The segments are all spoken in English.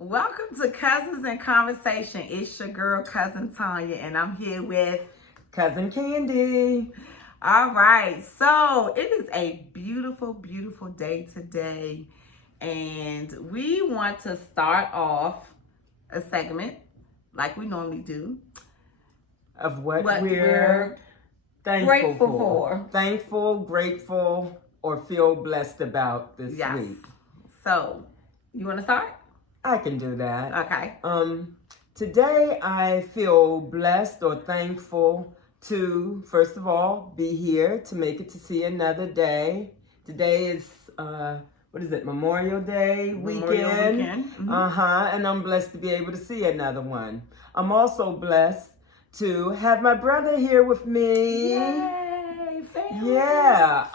Welcome to Cousins in Conversation. It's your girl, Cousin Tanya, and I'm here with Cousin Candy. All right, so it is a beautiful, beautiful day today, and we want to start off a segment like we normally do. Of what What we're thankful grateful for. for. Thankful, grateful, or feel blessed about this Yes. week. So, you want to start? I can do that. Okay. Today I feel blessed or thankful to, first of all, be here to make it to see another day. Today is Memorial Day weekend. Mm-hmm. And I'm blessed to be able to see another one. I'm also blessed to have my brother here with me. Yay, family. Yeah.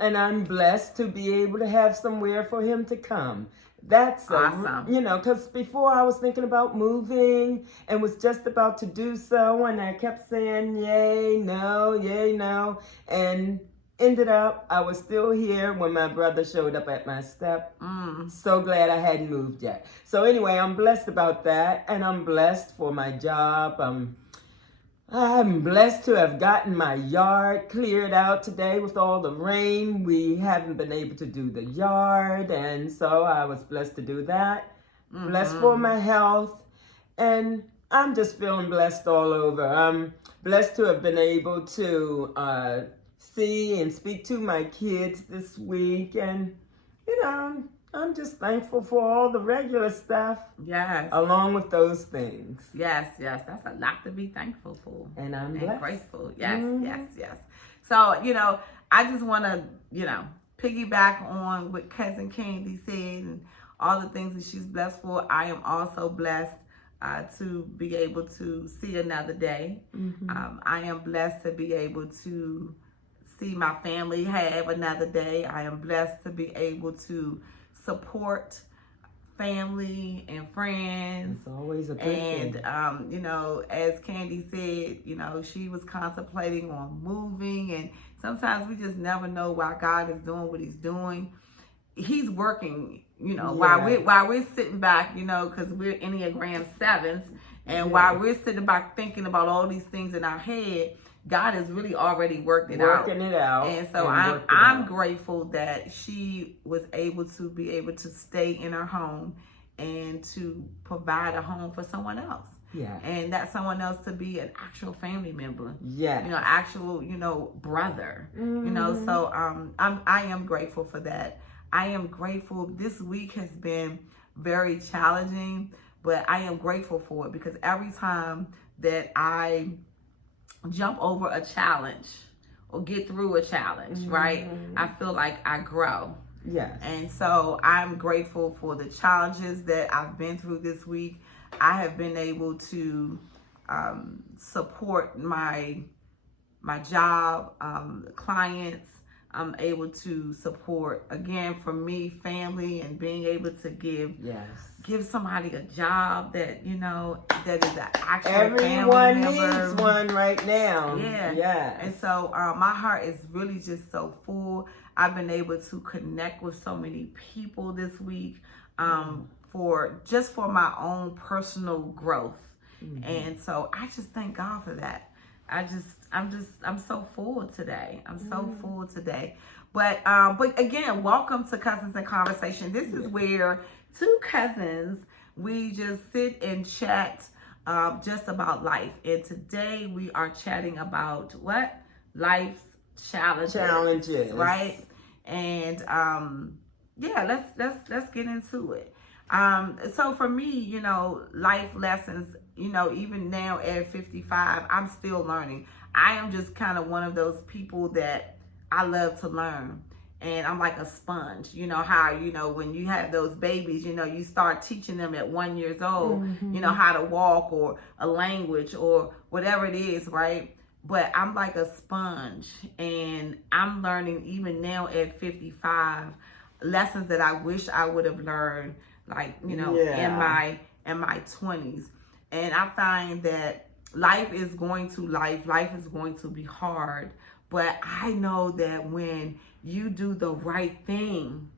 And I'm blessed to be able to have somewhere for him to come. That's awesome. Because before I was thinking about moving and was just about to do so, and I kept saying yay, no, and ended up I was still here when my brother showed up at my step. So glad I hadn't moved yet. So anyway, I'm blessed about that, and I'm blessed for my job. I'm blessed to have gotten my yard cleared out today with all the rain. We haven't been able to do the yard, and so I was blessed to do that. Blessed for my health, and I'm just feeling blessed all over. I'm blessed to have been able to see and speak to my kids this week, and I'm just thankful for all the regular stuff. Yes. Along with those things. Yes. That's a lot to be thankful for. And I'm blessed. And grateful. Yes. So, I just want to, piggyback on what Cousin Candy said and all the things that she's blessed for. I am also blessed to be able to see another day. I am blessed to be able to see my family have another day. I am blessed to be able to support family and friends. It's always a good thing. And as Candy said, she was contemplating on moving, and sometimes we just never know why God is doing what he's doing. He's working, while we're sitting back, because we're Enneagram 7s, and while we're sitting back thinking about all these things in our head, God has really already working it out. And so I'm grateful that she was able to stay in her home and to provide a home for someone else. Yeah. And that someone else to be an actual family member. Yeah. Actual, brother. So I am grateful for that. I am grateful. This week has been very challenging, but I am grateful for it because every time that I jump over a challenge or get through a challenge, right? I feel like I grow. Yes. And so I'm grateful for the challenges that I've been through this week. I have been able to support my job, clients. I'm able to support, again, for me, family, and being able to give somebody a job that, that is an actual Everyone family member. needs one right now. Yeah. And so my heart is really just so full. I've been able to connect with so many people this week for my own personal growth. And so I just thank God for that. I'm so full today. I'm so full today. But again, welcome to Cousins in Conversation. This is where two cousins, we just sit and chat just about life. And today we are chatting about what? Life's challenges. Right? And let's get into it. So for me, life lessons, even now at 55, I'm still learning. I am just kind of one of those people that I love to learn. And I'm like a sponge. How, when you have those babies, you start teaching them at 1 year old, how to walk or a language or whatever it is, right? But I'm like a sponge, and I'm learning even now at 55 lessons that I wish I would have learned, like, in my 20s. And I find that life is going to be hard, but I know that when you do the right thing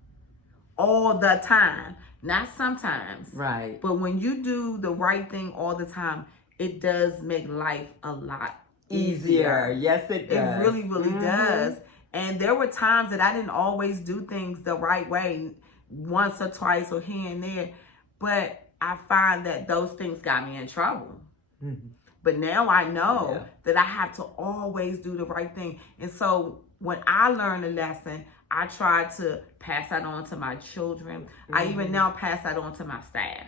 all the time, Not sometimes. Right. But when you do the right thing all the time, it does make life a lot Easier. Yes, it does. It really, really does. And there were times that I didn't always do things the right way, once or twice or here and there. But I find that those things got me in trouble. But now I know that I have to always do the right thing. And so when I learn a lesson, I try to pass that on to my children. I even now pass that on to my staff.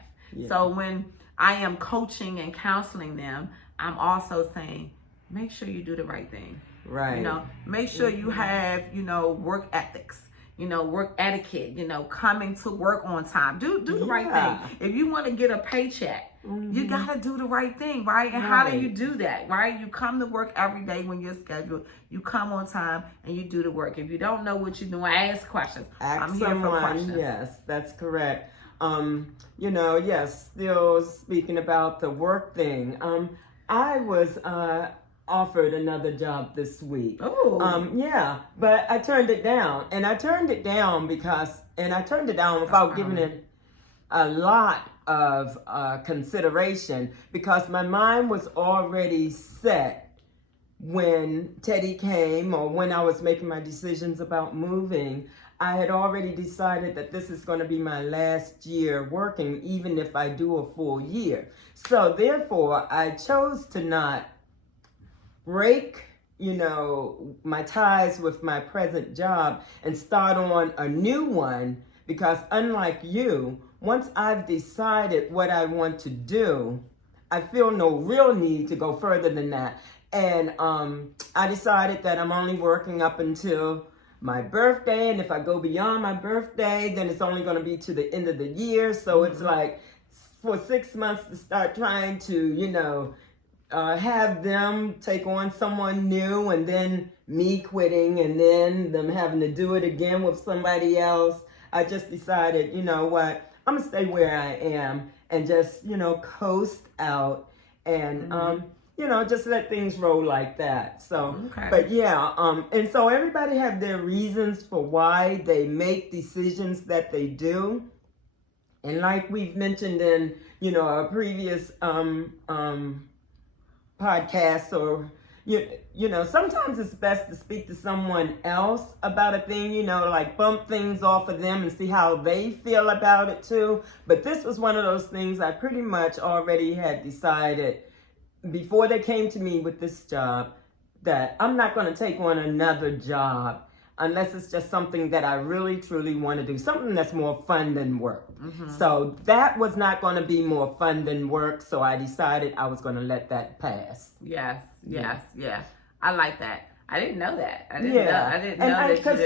So when I am coaching and counseling them, I'm also saying, make sure you do the right thing. Right. You know, make sure you have, work ethics, work etiquette, coming to work on time. Do the right thing. If you want to get a paycheck, you got to do the right thing, right? And how do you do that, right? You come to work every day when you're scheduled. You come on time and you do the work. If you don't know what you're doing, ask questions. I'm here for questions. Yes, that's correct. Yes, still speaking about the work thing. I was offered another job this week. Oh. But I turned it down. And I turned it down without giving it a lot of consideration, because my mind was already set when Teddy came, or when I was making my decisions about moving. I had already decided that this is going to be my last year working, even if I do a full year. So therefore, I chose to not break, my ties with my present job and start on a new one, because unlike you, once I've decided what I want to do, I feel no real need to go further than that. And I decided that I'm only working up until my birthday, and if I go beyond my birthday, then it's only going to be to the end of the year. So it's like for 6 months to start trying to, have them take on someone new, and then me quitting, and then them having to do it again with somebody else. I just decided, you know what, I'm going to stay where I am and just, coast out and, just let things roll like that. So, but and so everybody have their reasons for why they make decisions that they do. And like we've mentioned in, a previous podcast, or, sometimes it's best to speak to someone else about a thing, like bump things off of them and see how they feel about it too. But this was one of those things I pretty much already had decided before they came to me with this job, that I'm not going to take on another job unless it's just something that I really truly want to do, something that's more fun than work. So that was not going to be more fun than work, so I decided I was going to let that pass. Yes. I like that. I didn't know that. I didn't know that. Because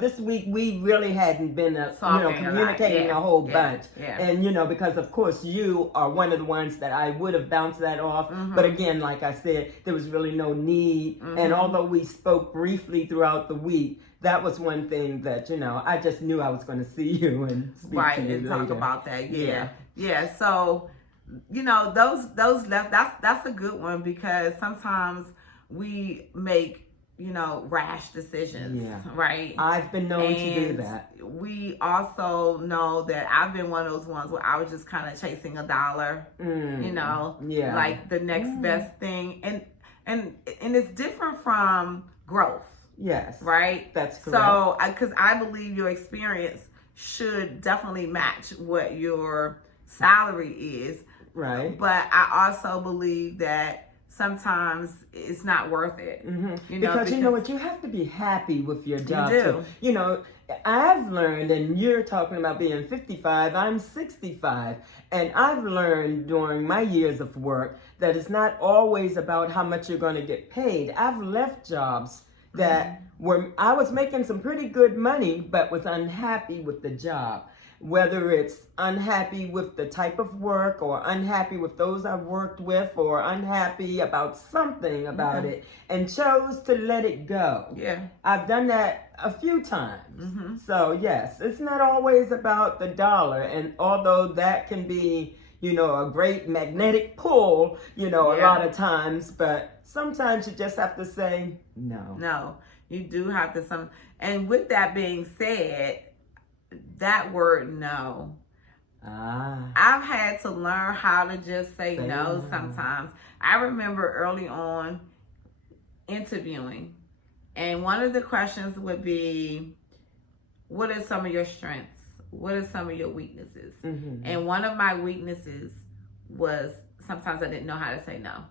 this week we really hadn't been communicating a whole bunch. And because of course you are one of the ones that I would have bounced that off. But again, like I said, there was really no need. And although we spoke briefly throughout the week, that was one thing that I just knew I was going to see you and speak to you and later. Talk about that. Yeah. So that's a good one, because sometimes we make rash decisions, right? I've been known to do that. We also know that I've been one of those ones where I was just kind of chasing a dollar, like the next best thing, and it's different from growth. Yes, right. That's correct. So, because I believe your experience should definitely match what your salary is, right? But I also believe that sometimes it's not worth it. Because you know what, you have to be happy with your job too. I've learned, and you're talking about being 55, I'm 65, and I've learned during my years of work that it's not always about how much you're going to get paid. I've left jobs that I was making some pretty good money, but was unhappy with the job. Whether it's unhappy with the type of work, or unhappy with those I've worked with, or unhappy about something about it, and chose to let it go. I've done that a few times. So yes, it's not always about the dollar. And although that can be, a great magnetic pull, a lot of times, but sometimes you just have to say no. No, you do have to. And with that being said, that word no, I've had to learn how to just say Say no no. sometimes. I remember early on interviewing, and one of the questions would be, what are some of your strengths? What are some of your weaknesses? Mm-hmm. And one of my weaknesses was sometimes I didn't know how to say no.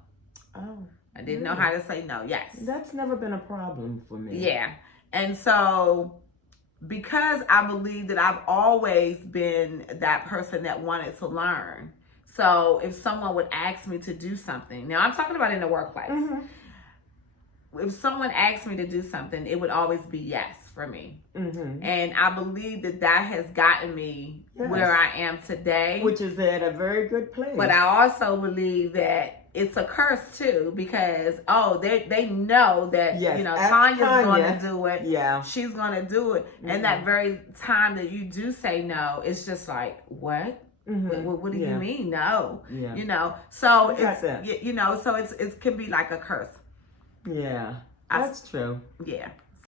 Oh, I didn't know how to say no. Yes. that's never been a problem for me. Yeah. And so because I believe that I've always been that person that wanted to learn. So if someone would ask me to do something, now I'm talking about in the workplace. Mm-hmm. If someone asked me to do something, it would always be yes for me. Mm-hmm. And I believe that that has gotten me where I am today. Which is at a very good place. But I also believe that it's a curse too, because they know that Tanya's going to do it. Yeah, she's going to do it, and that very time that you do say no, it's just like, what? Mm-hmm. What do you mean no? Yeah. So it's so it can be like a curse. Yeah, that's true. Yeah.